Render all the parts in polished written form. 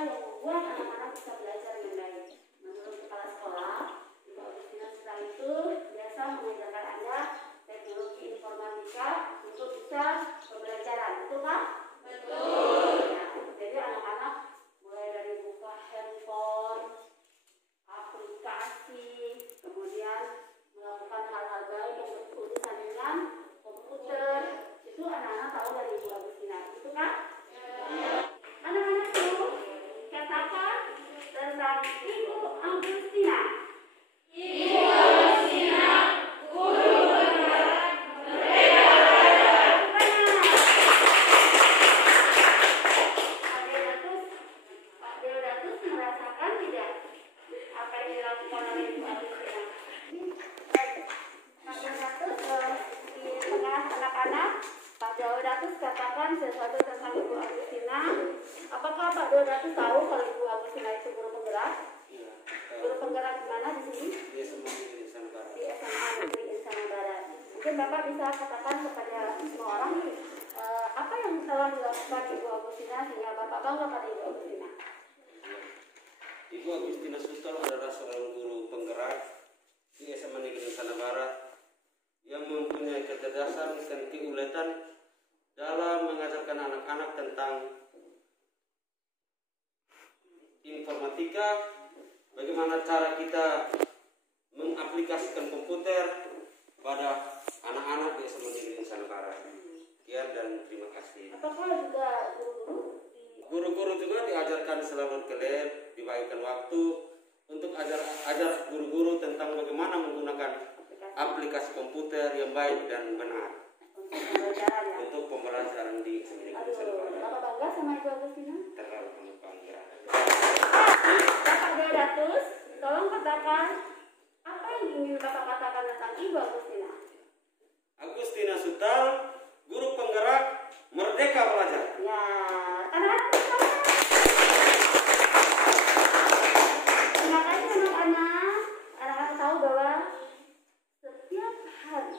yang membuat anak-anak bisa belajar dengan baik? Menurut kepala sekolah, Ibu Agustina Sutal itu biasa mengajarkan Anda teknologi informatika untuk bisa pembelajaran, betul kan? Betul. Ya, jadi anak-anak mulai dari buka handphone, aplikasi, kemudian melakukan hal-hal baik yang berurusan dengan komputer, itu anak-anak tahu dari Ibu Agustina, itu kan? Anak-anak itu katakan tentang Ibu Agustina. Ibu Agustina, guru penggerak merdeka belajar. Pak Deodatus merasakan tidak apa yang dilakukan oleh Ibu Agustina? Pak Deodatus di tengah anak-anak, Pak Deodatus katakan sesuatu tentang Ibu Agustina. Apakah Pak Deodatus tahu kalau Ibu Agustina itu guru penggerak? Iya. Guru penggerak di mana di sini? Di SMA Insan Barat. Di SMA Negeri Insana Barat. Mungkin Bapak bisa katakan kepada semua orang nih, apa yang telah dilakukan Ibu Agustina sehingga Bapak bangga pada Ibu Agustina? Ibu Agustina Sutal adalah seorang guru penggerak di SMA Negeri Insana Barat yang mempunyai kecerdasan dan keuletan dalam mengajarkan anak-anak tentang informatika, bagaimana cara kita mengaplikasikan komputer pada anak-anak di SMA Negeri Insana Barat. Sekian dan terima kasih. Apakah juga Guru-guru juga diajarkan selalu ke lab, dibagikan waktu untuk ajar guru-guru tentang bagaimana menggunakan aplikasi komputer yang baik dan benar untuk pembelajaran di SMA Negeri Insana Barat. Bapak bangga sama Ibu Agustina? Terlalu bangga. Bapak Deodatus, tolong katakan apa yang ingin Bapak katakan tentang Ibu Agustina? Agustina Sutal, guru penggerak merdeka belajar. Ya, anak-anak. Terima kasih anak-anak. Anak-anak tahu bahwa setiap hari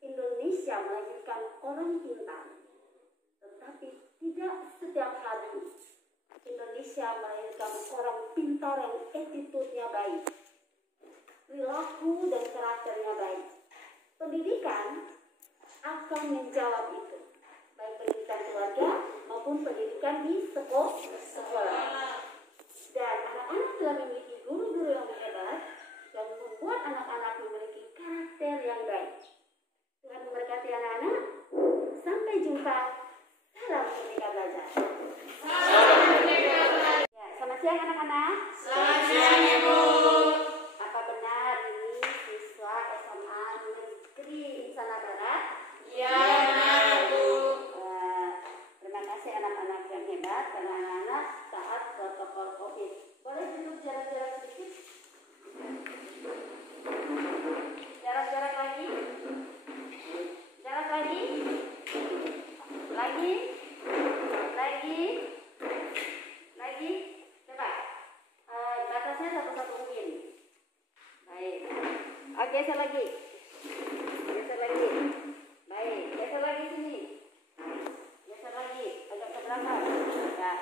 Indonesia melahirkan orang pintar, tetapi tidak setiap hari Indonesia melahirkan orang pintar yang attitude-nya baik, perilaku dan karakternya baik. Pendidikan akan menjawab itu, baik pendidikan keluarga maupun pendidikan di sekolah. Dan anak-anak telah memiliki guru-guru yang hebat yang membuat anak-anak memiliki karakter yang baik. Tuhan memberkati anak-anak. Sampai jumpa. Salam Merdeka Belajar. Ya, selamat siang anak-anak. Selamat siang Ibu. Apa benar ini siswa SMA Negeri Insana Barat? Ya benar Ibu. Terima kasih anak-anak yang hebat karena anak-anak taat protokol COVID. Boleh duduk jarak-jarak sedikit? Jarak-jarak lagi? Jarak lagi? Lagi? Lagi? Lagi? Coba. Batasnya satu-satu mungkin. Baik. Geser lagi. Geser lagi. Baik. Geser lagi sini. Geser lagi. Agak ke belakang. Ya.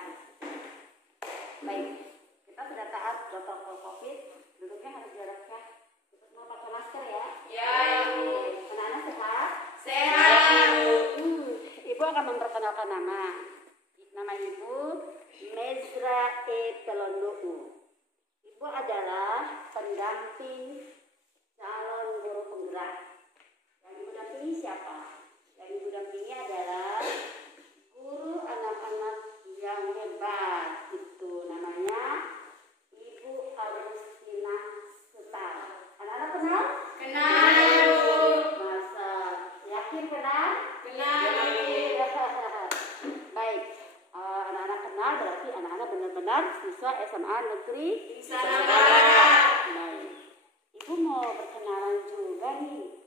Baik. Kita sudah taat protokol COVID. Duduknya harus jaraknya. Kita semua pakai masker ya. Ya Ibu. Anak-anak sehat? Sehat Ibu. Ibu akan memperkenalkan nama. Nama Ibu Mezra E. Pelondou. Ibu adalah pendamping calon guru penggerak. Yang Ibu dampingi siapa? Yang Ibu dampingi adalah guru anak-anak yang hebat. Itu namanya Ibu Agustina Sutal. Anak-anak kenal? Kenal Ibu. Masa yakin kenal? Kenal Ibu. Baik, anak-anak kenal berarti anak-anak benar-benar siswa SMA Negeri Insana Barat. Baik, Ibu mau berkenalan juga nih.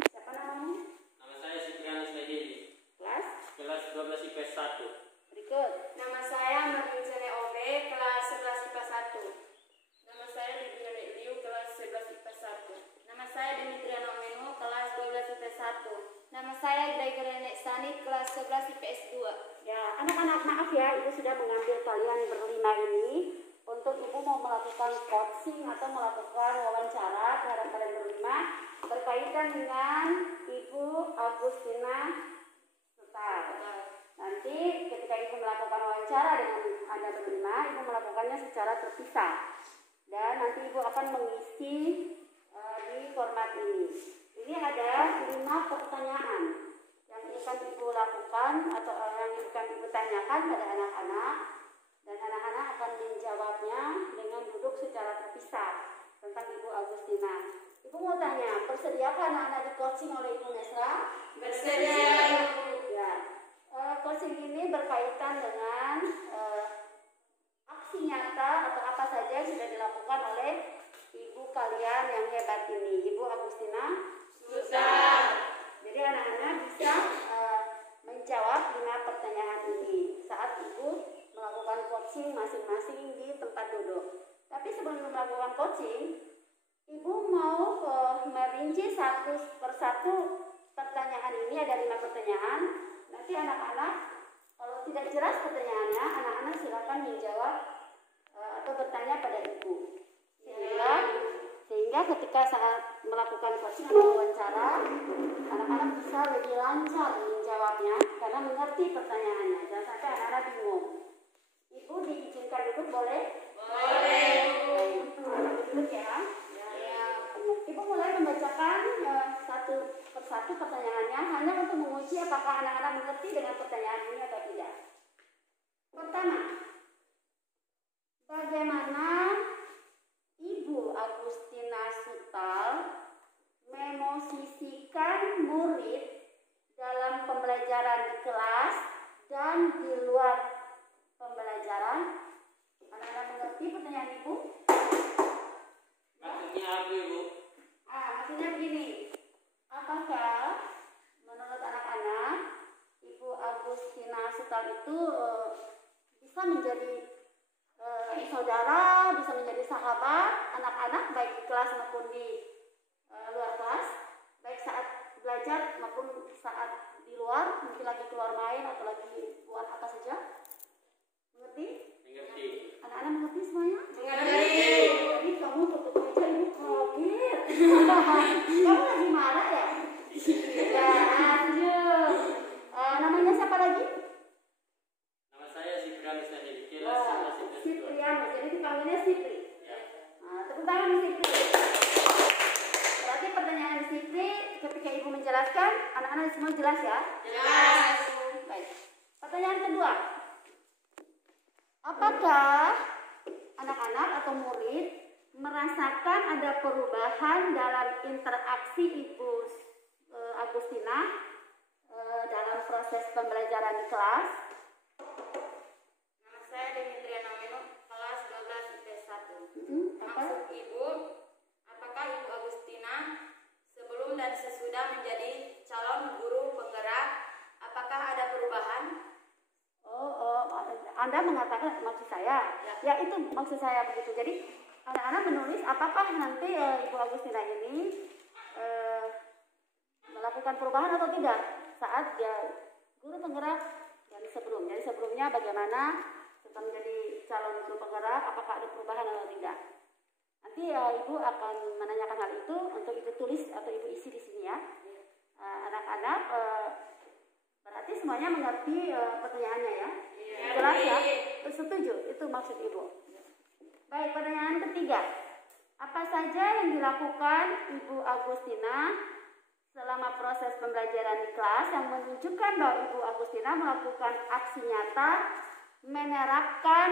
Siapa namanya? Nama saya Sitrianus Mededi. Kelas? Kelas 12 IPS 1. Berikut. Nama saya Marincene Obe, kelas 11 IPA 1. Nama saya Livia Liu, kelas 11 IPA 1. Nama saya Dimitriana Menu, kelas 12 IPS 1. Nama saya Gregory Sani, kelas 11 IPS 2. Ya, anak-anak maaf ya, Ibu sudah mengambil kalian berlima. atau melakukan wawancara terhadap kalian berlima berkaitan dengan Ibu Agustina Sutar. Nanti ketika Ibu melakukan wawancara dengan Anda berlima, Ibu melakukannya secara terpisah. Dan nanti Ibu akan mengisi di format ini. Ini ada 5 pertanyaan yang akan Ibu lakukan atau yang akan Ibu tanyakan pada anak-anak, dan anak-anak akan menjawabnya dengan duduk secara terpisah tentang Ibu Agustina. Ibu mau tanya, bersediakah anak-anak di coaching oleh Ibu Nesra? Bersedia, Ibu. Ya. Coaching ini berkaitan dengan aksi nyata atau apa saja yang sudah dilakukan oleh ibu kalian yang hebat ini, Ibu Agustina Sutar. Jadi anak-anak bisa menjawab 5 pertanyaan ini saat Ibu melakukan coaching masing-masing di tempat duduk. Tapi sebelum melakukan coaching, Ibu mau merinci satu persatu pertanyaan ini. Ada 5 pertanyaan. Nanti anak-anak kalau tidak jelas pertanyaannya, anak-anak silakan menjawab atau bertanya pada Ibu. Sehingga ketika saat melakukan coaching atau wawancara, anak-anak bisa lebih lancar menjawabnya karena mengerti pertanyaannya. Jangan sampai anak-anak bingung. Ibu diizinkan duduk boleh? Boleh, Ibu. Duduk ya. Ibu mulai membacakan satu persatu pertanyaannya hanya untuk menguji apakah anak-anak mengerti dengan pertanyaan ini atau tidak. Pertama, bagaimana Ibu Agustina Sutar memosisikan murid dalam pembelajaran di kelas dan di luar pembelajaran? Anak-anak mengerti pertanyaan Ibu? Maksudnya apa, Ibu? Maksudnya begini, apakah menurut anak-anak Ibu Agustina Sutar itu bisa menjadi saudara, bisa menjadi sahabat anak-anak baik di kelas maupun di luar kelas, baik saat belajar maupun saat di luar, mungkin lagi keluar main atau lagi buat apa saja? Mengerti? Mengerti. Anak-anak mengerti semuanya? Mengerti. Jadi kamu tutup aja, Ibu kaget. Kamu lagi marah ya? Ya, lanjut. Namanya siapa lagi? Nama saya Siprianus Nadi di kelas 11 Siprianus, jadi dipanggilnya Sipri. Ya. Tepuk tangan Sipri. Berarti pertanyaan Sipri ketika Ibu menjelaskan, anak-anak semua jelas ya? Jelas. Baik. Pertanyaan kedua. Apakah anak-anak atau murid merasakan ada perubahan dalam interaksi Ibu Agustina dalam proses pembelajaran di kelas? Nama saya Dimitriana Menu, kelas 12 IPS 1. Apa? Maksud Ibu, apakah Ibu Agustina sebelum dan sesudah menjadi calon guru penggerak, apakah ada perubahan? Anda mengatakan maksud saya, ya itu maksud saya begitu. Jadi anak-anak menulis apakah nanti Ibu Agustina ini melakukan perubahan atau tidak saat dia guru penggerak dari sebelum. Jadi sebelumnya bagaimana setelah menjadi calon guru penggerak, apakah ada perubahan atau tidak. Nanti Ibu akan menanyakan hal itu untuk Ibu tulis atau Ibu isi di sini ya. Anak-anak berarti semuanya mengerti pertanyaannya ya. Jelas ya? Setuju? Itu maksud Ibu. Baik, pertanyaan ketiga. Apa saja yang dilakukan Ibu Agustina selama proses pembelajaran di kelas yang menunjukkan bahwa Ibu Agustina melakukan aksi nyata menerapkan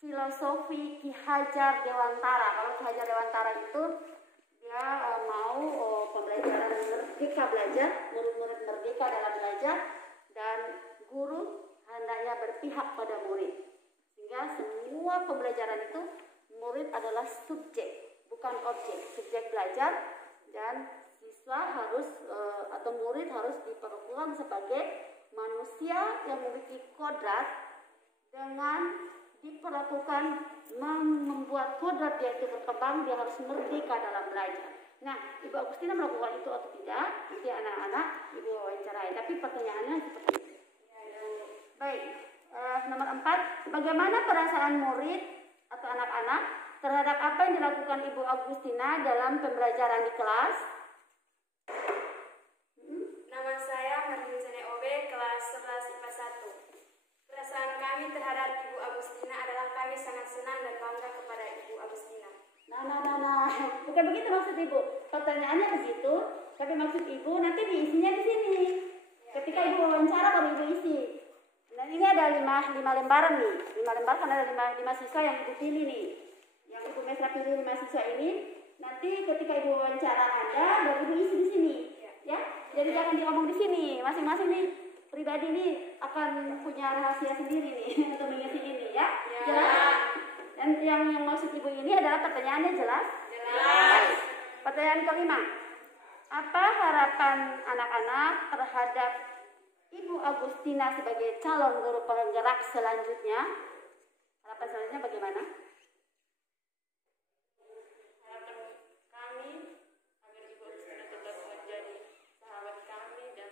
filosofi Ki Hajar Dewantara? Kalau Ki Hajar Dewantara itu dia mau pembelajaran merdeka belajar, murid-murid merdeka dalam belajar, dan guru hendaknya berpihak pada murid, sehingga semua pembelajaran itu murid adalah subjek bukan objek, subjek belajar, dan siswa harus atau murid harus diperlakukan sebagai manusia yang memiliki kodrat dengan diperlakukan membuat kodrat dia itu berkembang, dia harus merdeka dalam belajar. Nah, Ibu Agustina melakukan itu atau tidak? Nanti anak-anak Ibu wawancarai, tapi pertanyaannya seperti itu. Baik, nomor 4, bagaimana perasaan murid atau anak-anak terhadap apa yang dilakukan Ibu Agustina dalam pembelajaran di kelas? Nama saya Marlincene Obe, kelas 11 IPA 1. Perasaan kami terhadap Ibu Agustina adalah kami sangat senang dan bangga kepada Ibu Agustina. Nah. Bukan begitu maksud Ibu. Pertanyaannya begitu, tapi maksud Ibu nanti diisinya di sini. Ketika Ibu wawancara baru Ibu isi. Nah, ini ada 5 lembaran nih. 5 lembar kan ada 5 siswa yang Ibu pilih nih. Yang Ibu Mesra pilih 5 siswa ini, nanti ketika Ibu wawancara Anda baru Ibu isi di sini. Ya. Jadi jangan diomong di sini. Masing-masing nih pribadi ini akan punya rahasia sendiri nih untuk mengisi ini ya. Jelas? Dan yang maksud Ibu ini adalah pertanyaannya jelas? Jelas. Pertanyaan kelima. Apa harapan anak-anak terhadap Ibu Agustina sebagai calon guru penggerak selanjutnya? Harapan selanjutnya bagaimana? Harapan kami agar Ibu Agustina tetap menjadi sahabat kami dan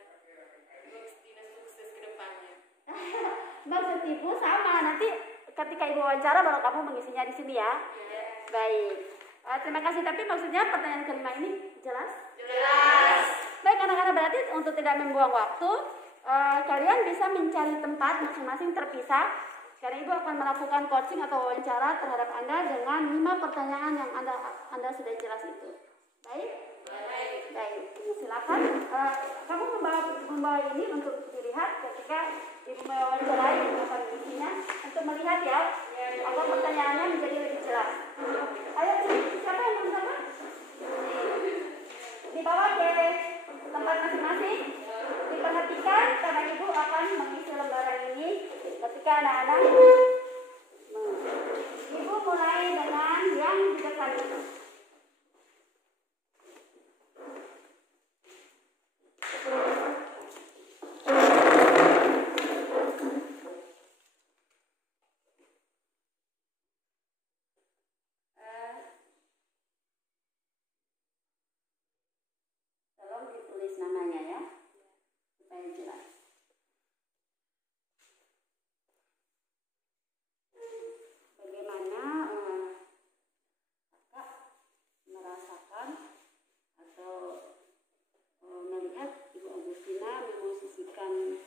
Ibu Agustina sukses ke depannya. Maksud Ibu sama, nanti ketika Ibu wawancara baru kamu mengisinya di sini ya. Baik. Terima kasih, tapi maksudnya pertanyaan kelima ini jelas? Jelas. Baik anak-anak, berarti untuk tidak membuang waktu, kalian bisa mencari tempat masing-masing terpisah. Karena Ibu akan melakukan coaching atau wawancara terhadap Anda dengan 5 pertanyaan yang Anda sudah jelas itu. Baik? Baik. Silakan. Kamu membawa ini untuk dilihat ketika Ibu mewawancarai akan isinya untuk melihat ya, agar pertanyaannya menjadi lebih jelas. Ayo, siapa yang bersama? Dibawa ke tempat masing-masing. Diperhatikan karena Ibu akan mengisi lembaran ini ketika anak-anak. Ibu mulai dengan yang di depan itu. Tolong ditulis namanya ya, supaya jelas. Bagaimana kakak merasakan atau melihat Ibu Agustina memosisikan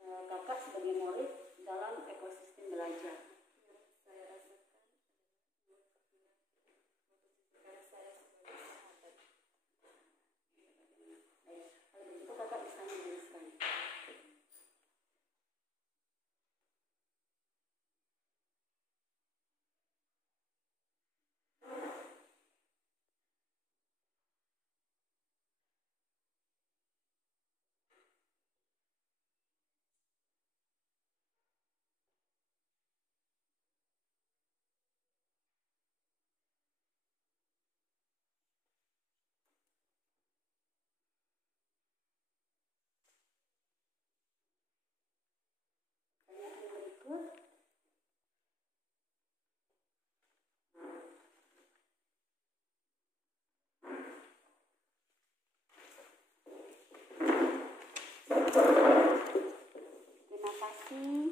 kakak sebagai murid dalam ekosistem belajar? Saya rasakan Ibu Agustina memposisikan saya sebagai sahabat. Baik, kalau begitu kakak bisa menuliskan. Pertanyaan berikut. Terima kasih.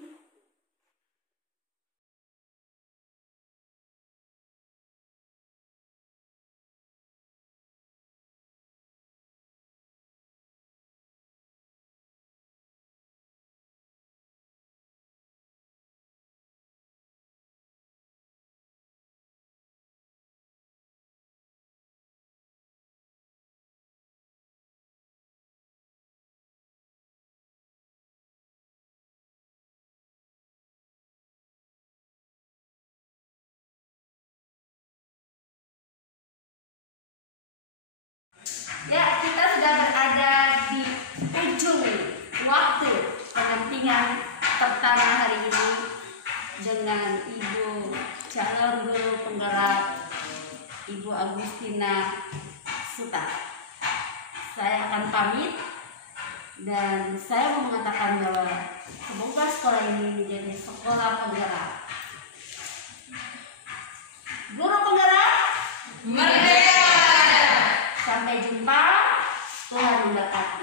Ya, kita sudah berada di ujung waktu pendampingan pertama hari ini dengan Ibu calon guru penggerak Ibu Agustina Suta. Saya akan pamit dan saya mau mengatakan bahwa semoga sekolah ini menjadi sekolah penggerak. Guru penggerak merdeka. Sampai jumpa, Tuhan memberkati.